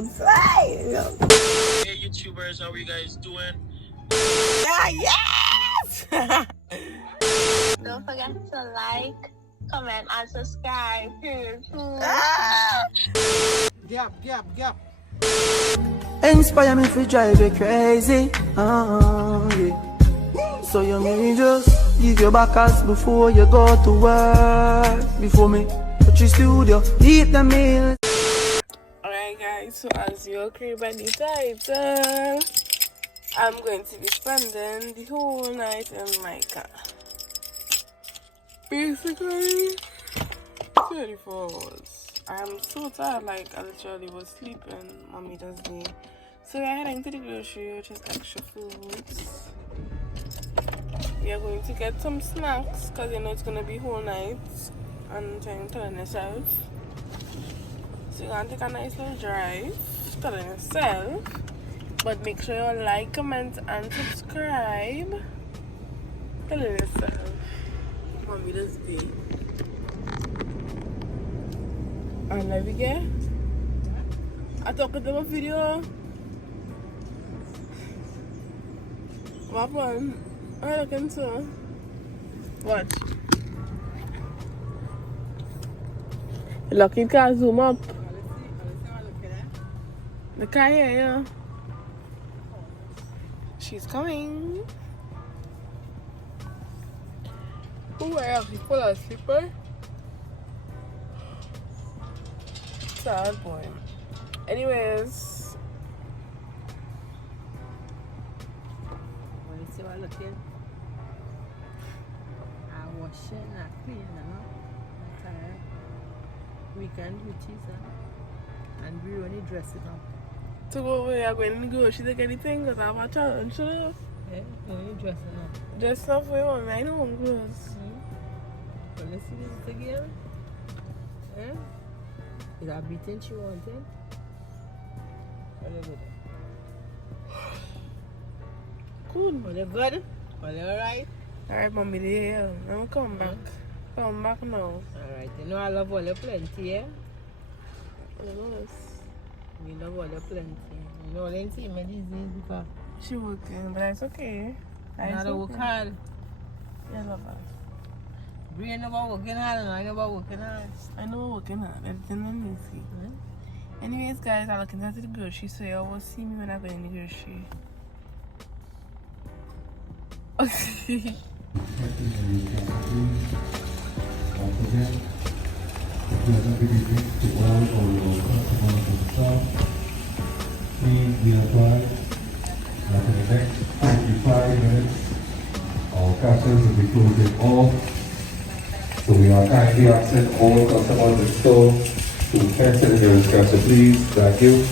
outside. Hey YouTubers, how are you guys doing? Yes! Don't forget to like, comment, and subscribe. Gap. Inspire me to drive you crazy. Yeah. So you may just give your backers before you go to work. Before me touch your studio, eat the meal. Alright guys, so as you can by the title, I'm going to be spending the whole night in my car. Basically 24 hours. I'm so tired, like I literally was sleeping mommy does day. So we're heading to the grocery, which is extra foods. We are going to get some snacks because you know it's gonna be whole night and trying to tell yourself. So you're gonna take a nice little drive, telling yourself. But make sure you like, comment, and subscribe. Telling yourself. Mommy does day. And let me get. I talked about my video. What happened? What are you looking to? Watch. Lucky car zoom up. The car here, yeah. She's coming. Who are you? People are sleeping. Sad boy. Anyways. When you see what I'm looking, I'm washing, I'm cleaning, I'm tired. Weekend duties, and we only dressing up. To go where you're going to go, she take anything because I have a challenge, you know? Yeah, only dressing up. Dress up for you, I know I'm close. But let's see this again. Yeah? Is that beating she wanted? Are you good? Good. Are you good? Are you alright? Alright, mommy, there. I'm come back. Come back now. Alright, you know I love all your plenty, yeah? Yes. We love all your plenty. You know, let's see me these days because She working, but it's okay. I don't work hard. Yeah, love her. Breanna about working hard and I know about working hard. I know we're working hard. Everything is easy. Anyways, guys, I'm looking at the grocery, so you will see me when I go in the grocery. Okay. Please be advised that in the next 45 minutes, our customers will be closing off. So we are kindly asking all customers in the store to cancel their discussion, please. Thank you.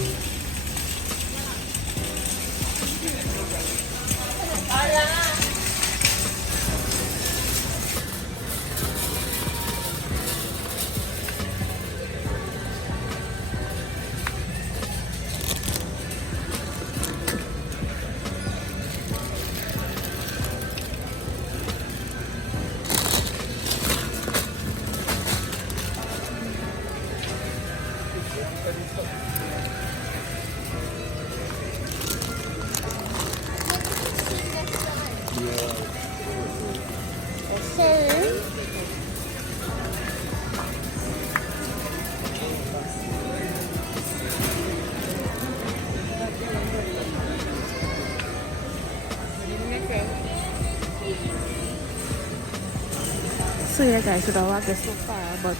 So yeah guys, so that was so far, but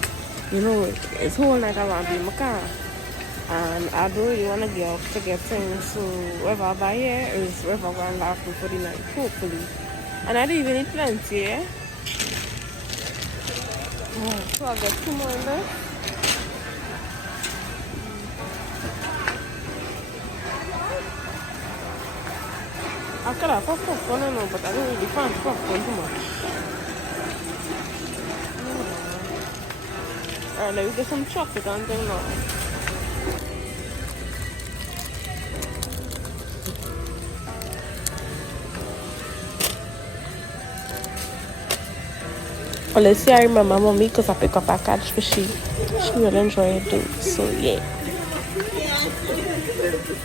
you know, it's whole night I want to be in my car. And I don't really want to get off to get things, so whatever I buy here is whatever I'm going to laugh for the night, hopefully. And I didn't even need plenty, yeah? So I'll get 2 more in there. I could have popcorn, I know, but I don't really fancy popcorn too much. Alright, let me get some chocolate and thing now. Well, let's see, I remember mommy because I pick up a catch for she will enjoy it too. So yeah. It's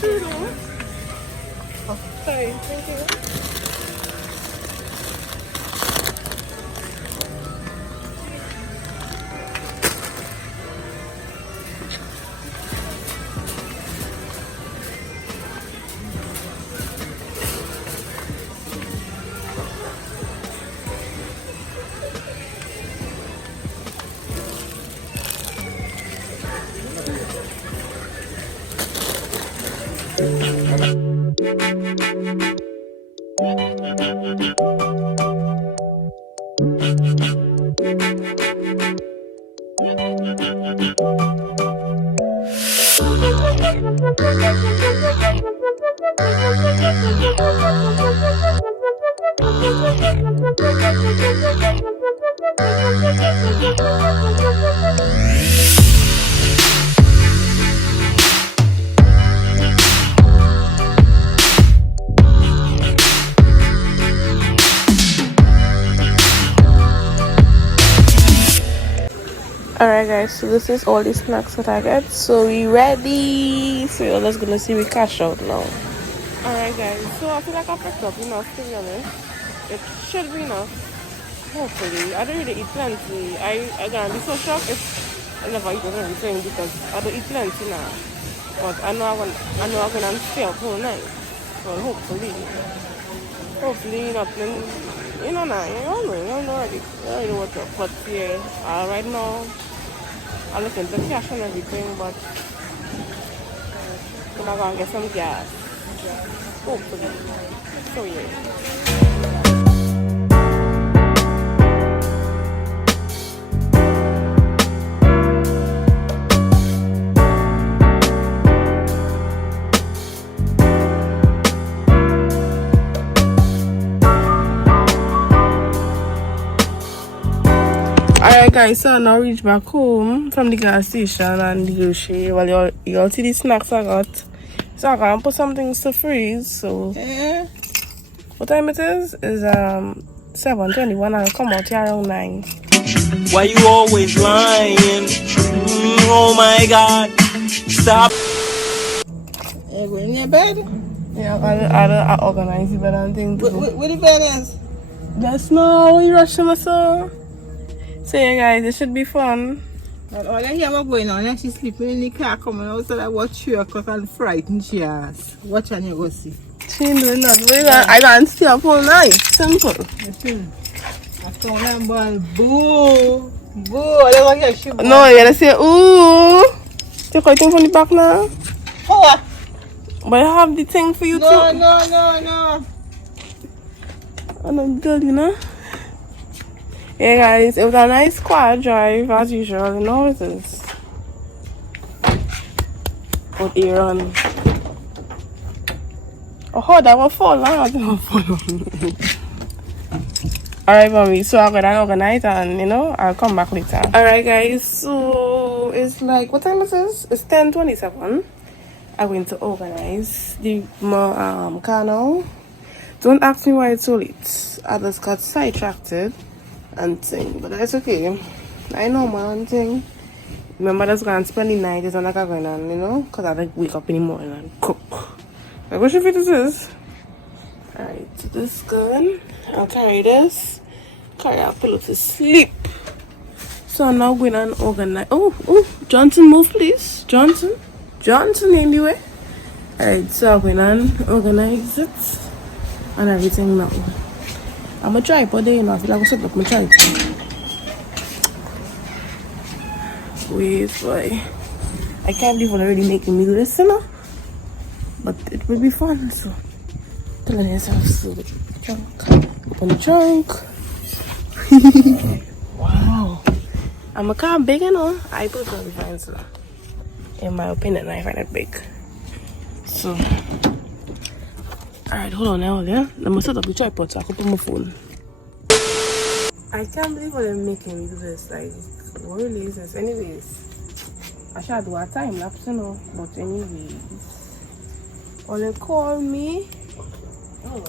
true though. Oh, sorry, thank you. Alright guys, so this is all the snacks that I get. So we ready. So you're just gonna see we cash out now. Alright guys, so I feel like I picked up enough, to be honest. It should be enough. Hopefully. I don't really eat plenty. I'm gonna be so shocked if I never eat everything because I don't eat plenty now. But I know I'm gonna stay up all night. Well, hopefully nothing. You don't know already. I don't know what's up. But yeah, right now I'm looking to cash and everything, but I'm gonna get some gas. Hopefully. So yeah. Alright guys, so I now reach back home from the gas station and the grocery. Well, y'all see the snacks I got. So I can put some things to freeze. So what time it is? Is 7:21 and I'll come out here around 9. Why you always lying? Oh my God! Stop. Hey, we in your bed? Yeah, I'll organize the bed and things. Where the bed is? Just no, you rushing us so. So yeah guys, it should be fun. And all I hear what's going on, and she's sleeping in the car coming out, so I watch 3 o'clock and frightened she ass. Watch and you go see. She ain't doing nothing. I can't stay up all night. Simple. Listen, I found them ball. Boo! Boo! I don't hear she ball. No, you gotta say ooh. Take out thing from the back now. For what? But I have the thing for you too. No. I'm not good, you know. Yeah guys, it was a nice quiet drive as usual, you know how it is. With Aaron. Oh, that will fall on. Alright mommy, so I'm gonna organize and you know, I'll come back later. Alright guys, so it's like, what time is this? It's 10:27. I'm going to organize the car now. Don't ask me why it's so late. I just got sidetracked and thing, but that's okay. I know man thing. Remember that's gonna spend the night is like going on, you know, because I like wake up in the morning and cook. Like what should fit this is? Alright, so this is good. I'll carry this. Carry our pillow to sleep. So I'm now going and organize. Oh, Johnson, move please. Johnson anyway. Alright, so I'm going and organize it and everything now. I'm gonna try but you know, I feel like I'm set up my tripod. Wait, boy. I can't believe I'm already making me do this, you know? But it will be fun, so telling yourself so trunk. Open the trunk. Wow. I'm a car big, you know. I personally find so. In my opinion, I find it big. So alright, hold on now, yeah? I'm gonna set up the tripod so I can put my phone. I can't believe what they're making me do this. Like, what really is this? Anyways, I should do a time lapse, you know. But anyways, or they call me. Oh.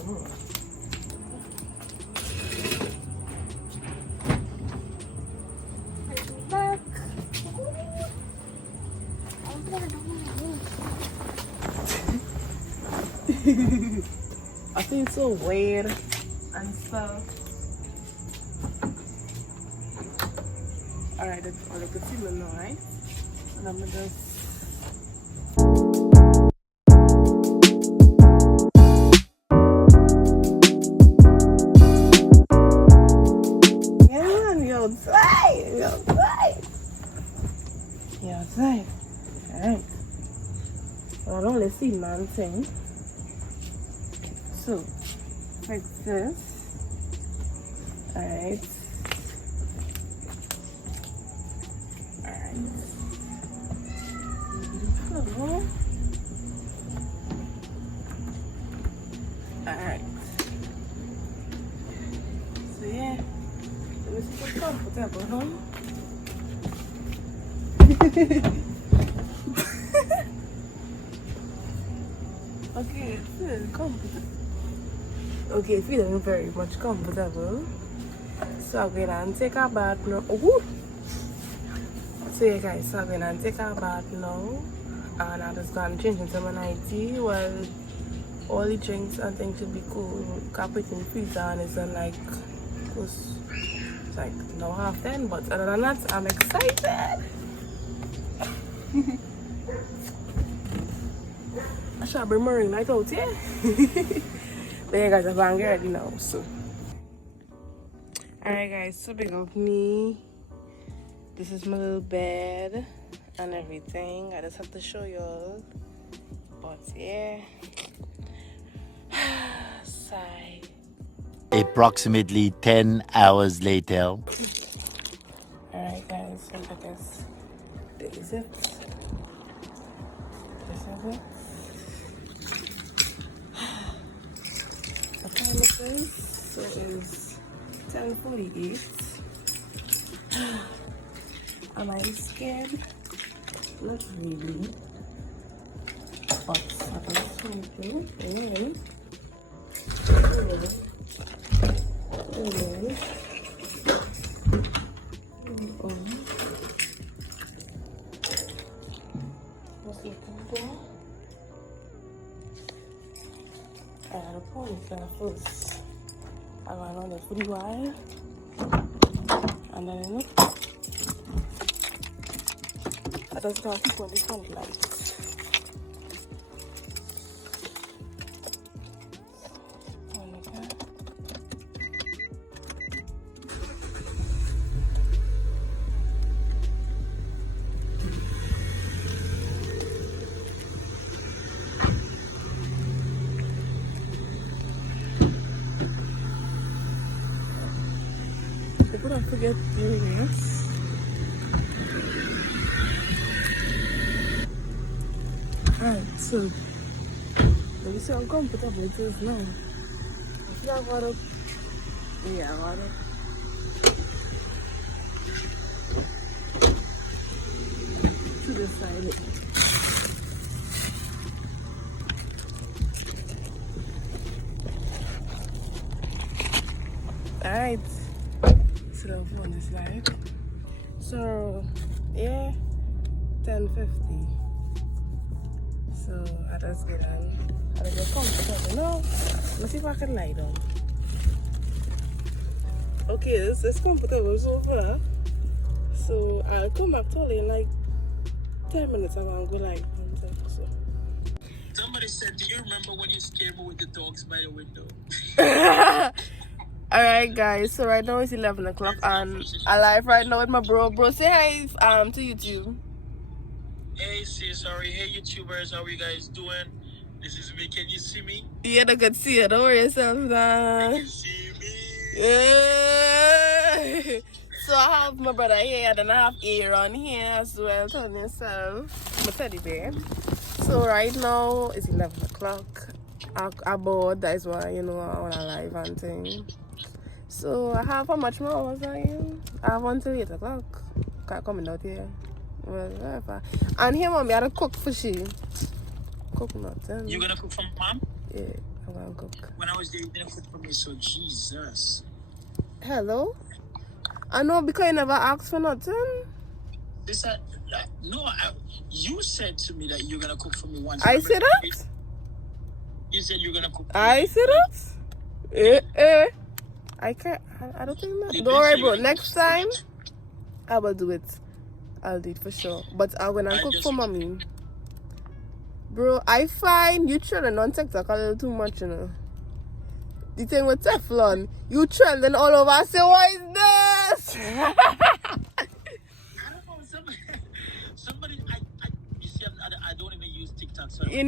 Back. I'm I feel so weird and stuff. Alright, that's all I can see now, right? And I'm just you're outside. Alright. Well, I don't only see one thing. So, fix this. Alright. Alright. Alright. So, yeah. Let me see what's comfortable, huh? Okay, it's comfortable. Okay, feeling very much comfortable. So I'm gonna take a bath now. Ooh. So yeah guys, so I'm gonna take a bath now. And I'm just gonna change into my nightie. Well, all the drinks and things should be cool. Can put in the freezer and it's done like close. It's like now 10:30, but other than that, I'm excited. I shall bring my ring light out here. But yeah guys, I'm getting ready now, so. Alright guys, so big of me. This is my little bed and everything. I just have to show y'all. But yeah. Sigh. Approximately 10 hours later. Alright guys, so I guess this is it. This is it. What time is this? So it's 10:48. Am I scared? Not really. But I'm sleeping. What's looking for? I gotta pull this guy first. I got on it for the while. And then look. I just gotta keep on the front lights. I couldn't forget doing this. Alright, so let me see how comfortable it is now. I feel I got up. Yeah, I got up. To the side. Alright. So the phone is like. So yeah, 10:50. So I just get on. I just get comfortable. No, let's see if I can lie down. Okay, it's comfortable so far. So I'll come back totally in like 10 minutes. I'm gonna go like so. Somebody said, do you remember when you scared me with the dogs by the window? Alright guys, so right now it's 11 o'clock and I live right now with my bro. Bro, say hi to YouTube. Hey sis, sorry. Hey YouTubers, how are you guys doing? This is me. Can you see me? Yeah, I can see it. Don't worry yourself now. Can you see me? Yeah. So I have my brother here and then I have Aaron here as well. Tell yourself. My teddy bear. So right now it's 11 o'clock. I bored, that is why, you know, I want to live and thing. So I have how much more hours are you? I have until 8 o'clock. Can't come out here. Well, whatever. And here, mommy, I had to cook for she. Cook nothing. You gonna cook for mom? Yeah, I'm gonna cook. When I was there, you didn't cook for me, so Jesus. Hello? I know because you never asked for nothing. This no, you said to me that you're gonna cook for me once. I said that? You said you're gonna cook. I said that? I can't. I don't think that. Don't worry, bro. Next time, I will do it. I'll do it for sure. But I'm gonna cook for mommy. Bro, I find you trending on TikTok a little too much, you know. The thing with Teflon, you trending all over. I say, what is this? I don't know. Somebody, you see, I don't even use TikTok. So You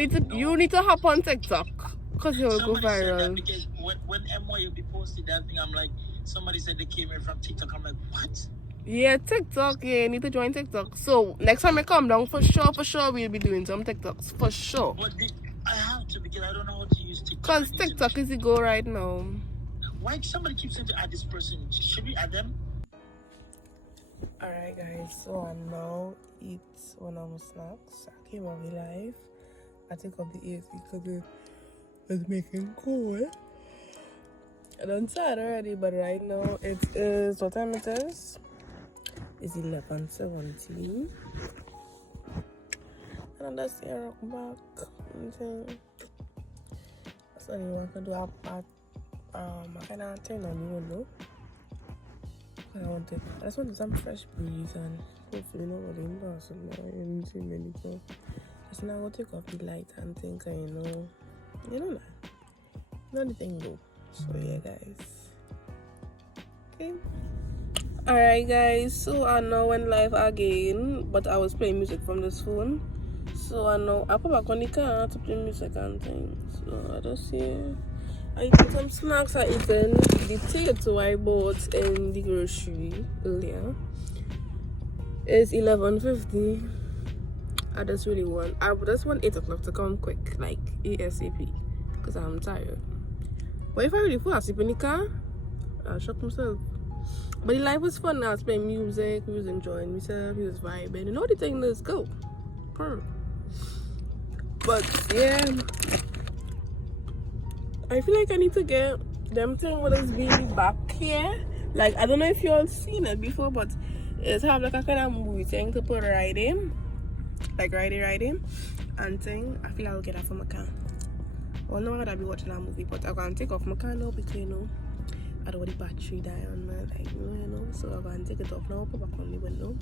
need to hop on TikTok because it will go somebody said that viral. because when MY be posted that thing, I'm like, somebody said they came in from TikTok. I'm like, what? Yeah, TikTok. Yeah, you need to join TikTok. So next time I come down, for sure, we'll be doing some TikToks for sure. But I have to because I don't know how to use TikTok. Cause TikTok is the go right now. Why somebody keeps saying to add this person? Should we add them? Alright guys, so I now eat one of my snacks. I came on the live. I take off the AC because it's making cold. I don't tired already, but right now it is, what time it is? It's 11:17. And that's the rock back. That's what you want to do. I cannot turn on the window. I just want to do some fresh breeze and hopefully nobody in Barcelona. I didn't see many people. Just now go take off the light and think, you know, not the thing though. So yeah, guys. Okay. Alright, guys. So I now went live again, but I was playing music from this phone. So I know I put back on the car to play music and things. So I just here. I eating some snacks. I eaten the potato I bought in the grocery earlier. It's 11:50. I just want 8 o'clock to come quick, like ASAP, because I'm tired. But if I really fall asleep in the car, I'll shock myself. But the life was fun. I was playing music, we was enjoying myself, we was vibing, and all the thing, let's go. But yeah, I feel like I need to get them thing with us being back here. Like, I don't know if you all seen it before, but it's have like a kind of movie thing to put riding, like riding and thing. I feel I'll get that from my car. Well, no, I'm gonna be watching that movie, but I'm gonna take off my car now because I don't want the battery die on my, like, you know. So I'm gonna take it off now, put back on the window,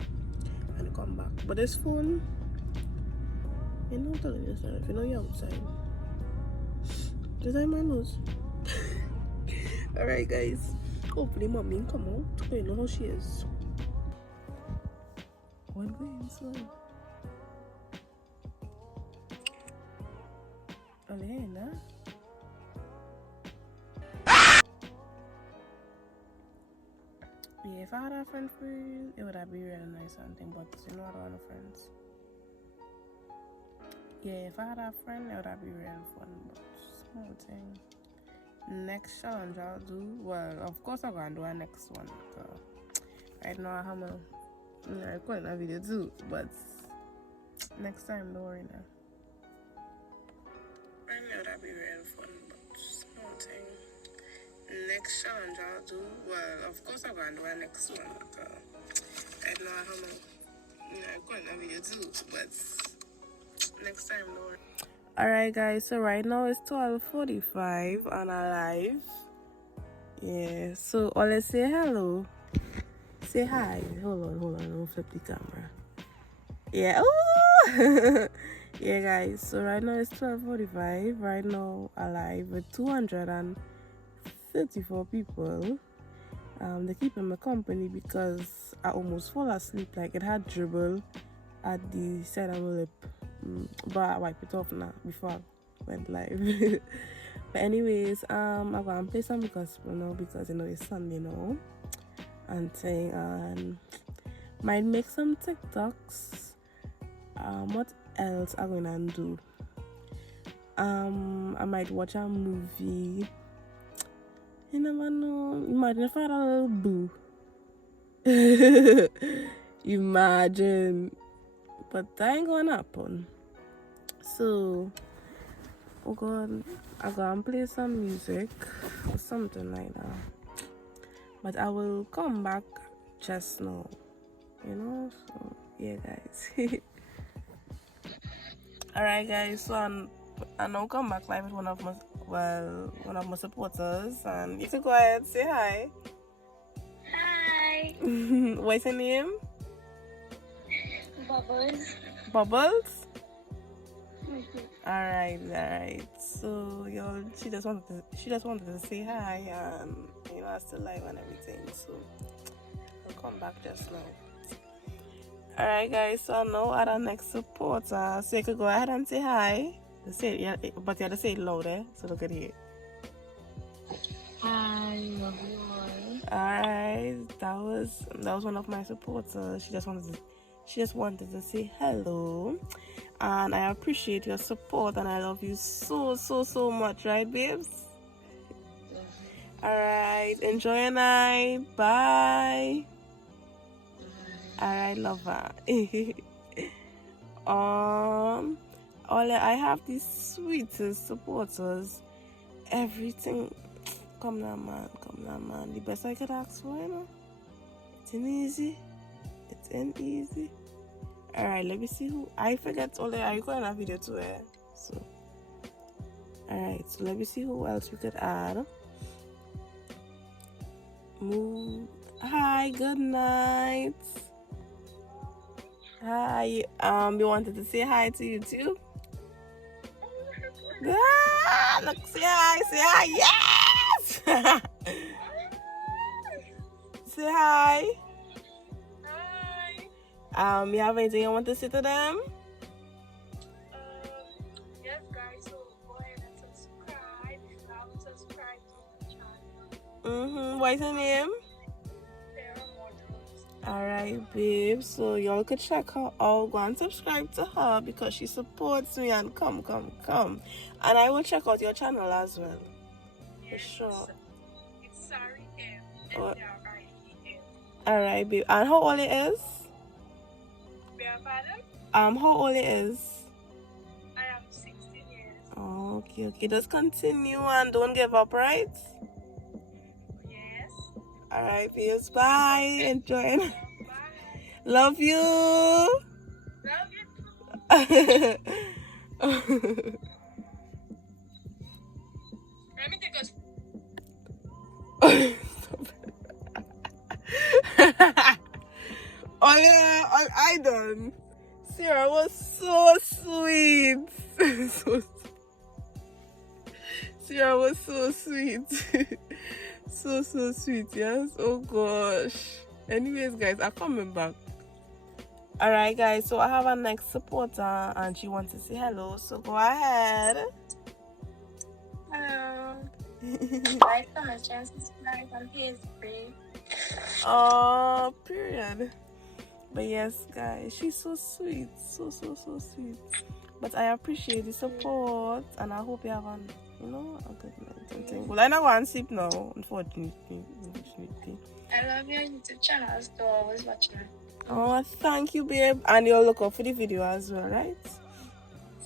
and come back. But this phone, you know, telling you if you know you're outside. Just like my nose. Alright, guys. Hopefully, mommy can come out. You know how she is. What way inside? Elena. Yeah, if I had a friend for you, it would have been really nice and thing, but you know I don't want no friends. Yeah, if I had a friend, it would have been real fun, but small thing. Next challenge I'll do, well, of course I'm gonna do a next one. Right now I have I recording a video too, but next time, don't worry now. I know that'd be real fun, but small thing. Next challenge I'll do, well, of course I'm gonna do a next one. Right now I have recording a video too, but next time, don't worry. Alright guys, so right now it's 12:45 and I'm live. Yeah, so let's say hello. Say hi. Hold on, I'll flip the camera. Yeah, ooh! Yeah guys, so right now it's 12:45. Right now I'm live with 234 people. They're keeping me company because I almost fall asleep. Like, it had dribble at the side of my lip. But I wipe it off now before I went live. But anyways, I'm gonna play some gospel now because it's Sunday now and thing, and might make some TikToks. What else I'm gonna do? I might watch a movie. You never know. Imagine if I had a little boo. Imagine. But that ain't gonna happen. So, I'm gonna play some music or something like that. But I will come back just now. So yeah, guys. Alright, guys, so I now come back live with one of my supporters, and you can go ahead and say hi. Hi. What's your name? Bubbles. Bubbles? Alright. So she just wanted to say hi, and I'm still live and everything, so I'll come back just now. Alright, guys, so I know our next supporter, so you could go ahead and say hi. Say it, yeah, but you have to say it louder so they can hear. Hi, everyone. Alright, that was one of my supporters. She just wanted to say hello, and I appreciate your support, and I love you so much, right, babes? Alright, enjoy your night. Bye. Alright, love her. I have these sweetest supporters. Everything. Come now, man. The best I could ask for, you know. It ain't easy. Alright, let me see who. I forget all the. I got a video to air. So. Alright, so let me see who else we could add. Hi, good night. Hi. You wanted to say hi to you too? Look, say hi, yes! Say hi. Hi. You have anything you want to say to them? Yes, guys, so go ahead and subscribe if you haven't subscribed to the channel. What's your name? Alright, babe, so y'all could check her out. Go and subscribe to her because she supports me, and come. And I will check out your channel as well. For sure. It's Sorry M. SRIEM. Alright, babe. And how old it is? Pardon? How old it is? I am 16 years. Oh, okay. Just continue and don't give up, right? Yes. Alright, babes. Bye. Enjoy. Bye. Love you. Love you too. Let me take Oh yeah, I done. Sarah was so sweet. Sarah was so sweet. so sweet, yes. Oh gosh. Anyways, guys, I'm coming back. Alright, guys, so I have a next supporter and she wants to say hello, so go ahead. hello. Like, comment, share, subscribe, and here's free. Oh, period. But yes, guys, she's so sweet. So sweet. But I appreciate the support, and I hope you have a good night. Well, I not want to sleep now, unfortunately. I love your YouTube channel, so always watching it. Oh, thank you, babe. And you'll look up for the video as well, right?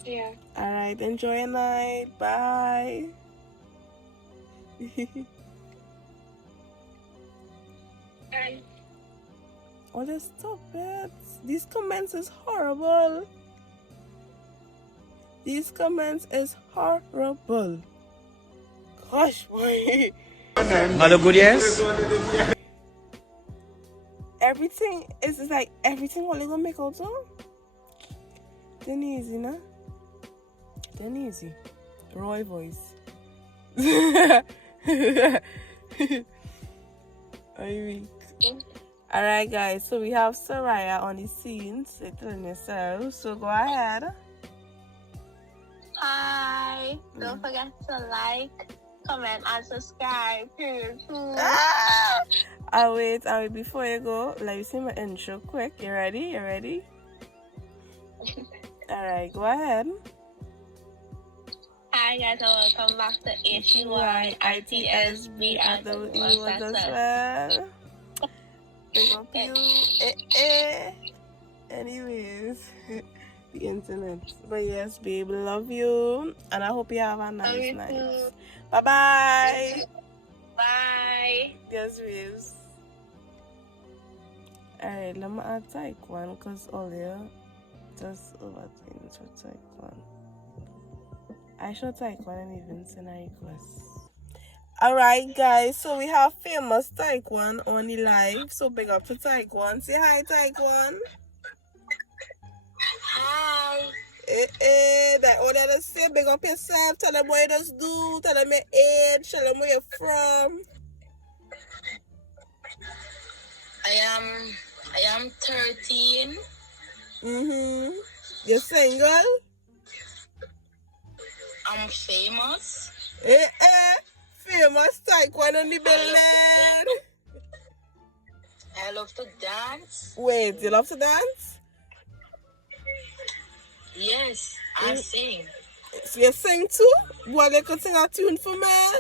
Yeah. Alright, enjoy your night. Bye. Bye. Oh, just stop it. These comments is horrible. Gosh, boy. Hello, good yes? Everything is like everything only gonna make out so. Then easy, nah? Then easy. Roy voice. Alright, guys, so we have Soraya on the scene, so telling yourself. So go ahead. Hi. Don't forget to like, comment, and subscribe. Period. I'll wait. Before you go, let me see my intro quick. You ready? Alright, go ahead. Hi guys, and welcome back to 𝙎𝙖𝙬𝙔𝙤 as well. Big up you. Anyways, the internet. But yes, babe, love you, and I hope you have a nice night. Bye. Bye. Yes, babes. Alright, let me add 𝘲𝑒 because earlier just overthink for 𝘲𝑒. I show 𝘲𝑒 and even send a request. Alright guys, so we have famous 𝘲𝑒 on the live. So big up to 𝘲𝑒. Say hi 𝘲𝑒. Hi. That all that say, big up yourself, tell them what you just do, tell them your age, tell them where you're from. I am 13. You're single? I'm famous. Famous 𝘲𝑒 on the building. I love to dance. Wait, you love to dance? Yes, I sing. So you sing too? Boy, you could sing a tune for me?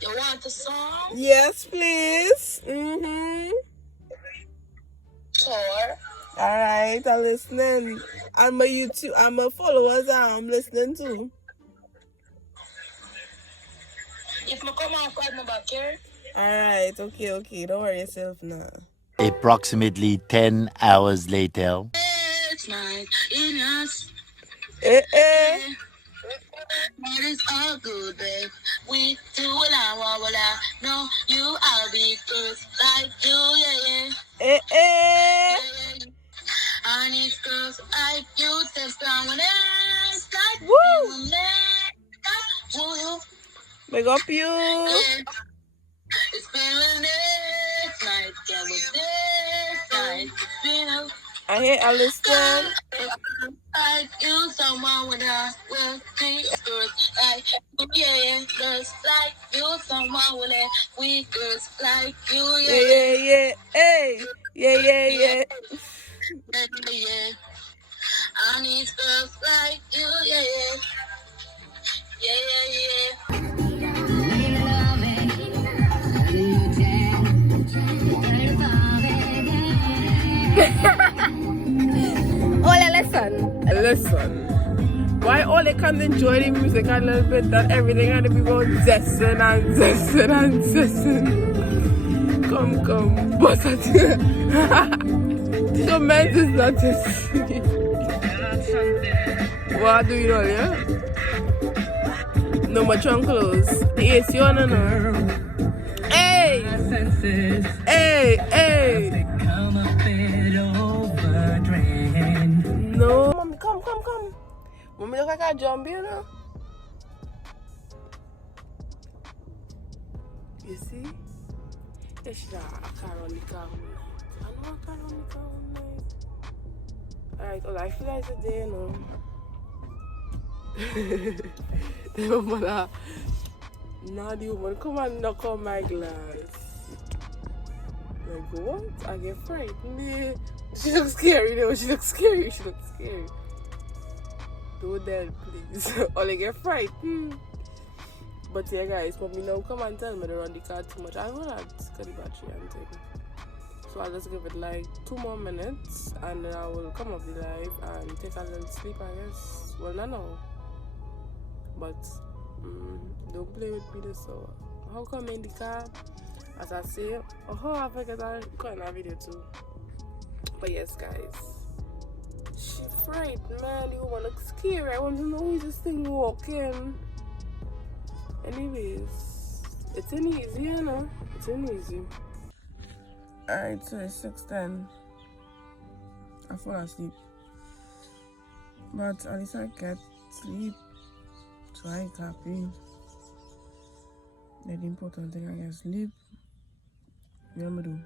You want a song? Yes, please. Sure. Alright, I'm listening. And my YouTube and my followers I'm listening too. If I come out quite my back here. Alright, okay. Don't worry yourself now. Approximately 10 hours later. It's night in us. It is all good, babe. We do it all. No, you, I'll be good like you, yeah. I need girls like you, step strong when it's like Woo! Woo! Big up you. It's been a night, yeah, with this night. It's been a I hear Alistair. like you, someone when I will be girls like you, yeah, just like you, someone when we girls like you, Yeah. Hey. Yeah. Yeah. I need girls like you, yeah. Ole, listen. Why all they can enjoy the music a little bit that everything had to be about zesting and zesting. Come, but so men is not just what do you know, yeah? No, my trunk close. The AC on and on. Hey! No, mommy, come. Mommy look like a zombie, you know? You see? Yeah, she's a car on the car. I know a car on the car all night. Alright, well, I feel like today, you know. The woman, now the woman come and knock on my glass. Like, what? I get frightened. She looks scary, though. She looks scary. Do that, please. Or I get frightened. But yeah, guys, mommy now come and tell me to run the car too much. I will add the battery and thing. So I'll just give it like 2 more minutes and then I will come off the live and take a little sleep, I guess. Well, not now. But don't play with me this hour. How come in the car? As I say, I forget I got a video too. But yes, guys. She frightened, man. The woman looks scary. I want to know who is this thing walking. Anyways, it's an easy, you know. It's an easy. Alright, so it's 6:10. I fall asleep. But at least I get sleep. So I'm happy. The important thing I get sleep. What am I do?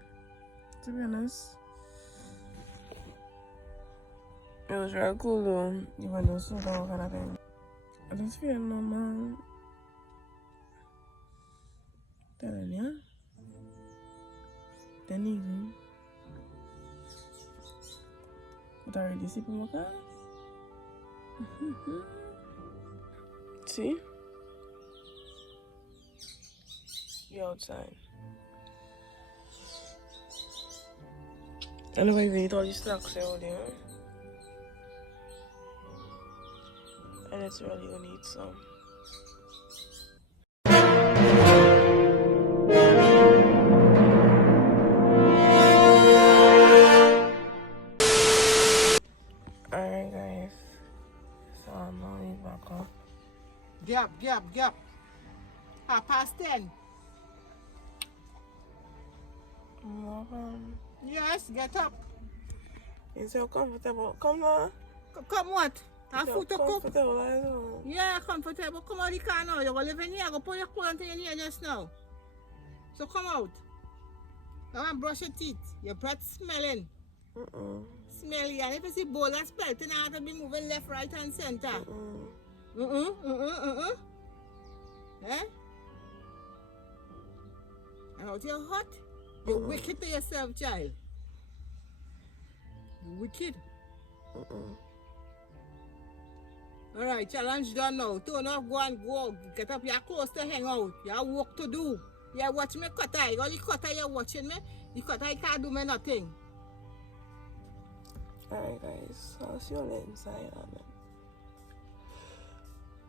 To be honest, it was really cool though. Even though so down kind of thing. I just feel normal. Telling you. Then easy. But I already sleep in my car. See? You're outside. Anyway, we eat all these snacks earlier. And it's really gonna eat some. Alright guys, so I'm now back up. Get up. 10:30. Yes, get up. Is it comfortable? Come on. Come what? A foot to cook? Comfortable, I know. Yeah, comfortable. Come out the car now. You're going to live in here. Go put your clothes in here just now. So come out. Come and brush your teeth. Your breath smelling. Smelly. And if you see bowl and spelt, you have to be moving left, right, and center. Eh? And out you're hot? You're wicked to yourself, child. You're wicked. Alright, challenge done now. Turn off, go and go. Get up your clothes to hang out. You have work to do. You watch me cut eye. All the cut eye you're watching me, the cut eye can't do me nothing. Alright guys, I'll see you on the inside.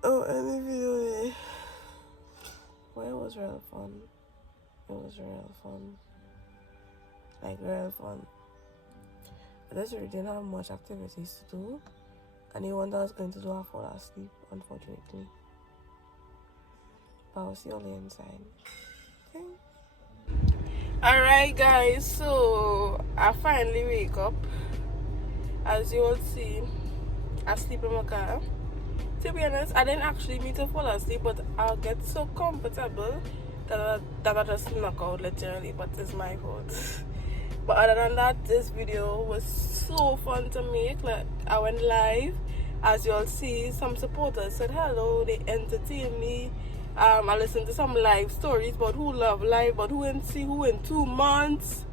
Oh, and the video, well, it was real fun. It was real fun. Like real fun. I just really didn't have much activities to do. And the one that I was going to do, I fall asleep, unfortunately. But I'll see you on the inside. Okay. Alright guys, so I finally wake up. As you all see, I sleep in my car. To be honest, I didn't actually mean to fall asleep, but I'll get so comfortable that I just knock out literally, but it's my fault. But other than that, this video was so fun to make. Like, I went live. As you all see, some supporters said hello, they entertained me. I listened to some live stories about who love live, but who didn't see who in 2 months.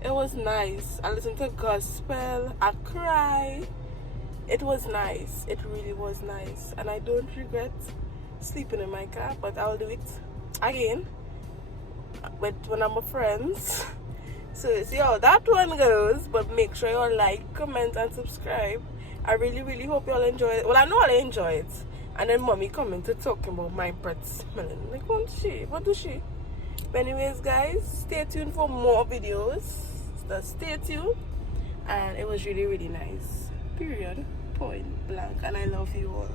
It was nice. I listened to gospel, I cry. It was nice. It really was nice. And I don't regret sleeping in my car, but I'll do it again with one of my friends. So see how that one goes, but make sure you all like, comment and subscribe. I really hope you all enjoy it. Well, I know I'll enjoy it. And then mommy coming to talking about my breath smelling. Like, what does she? But anyways guys, stay tuned for more videos. So stay tuned. And it was really nice. Period. Point blank. And I love you all.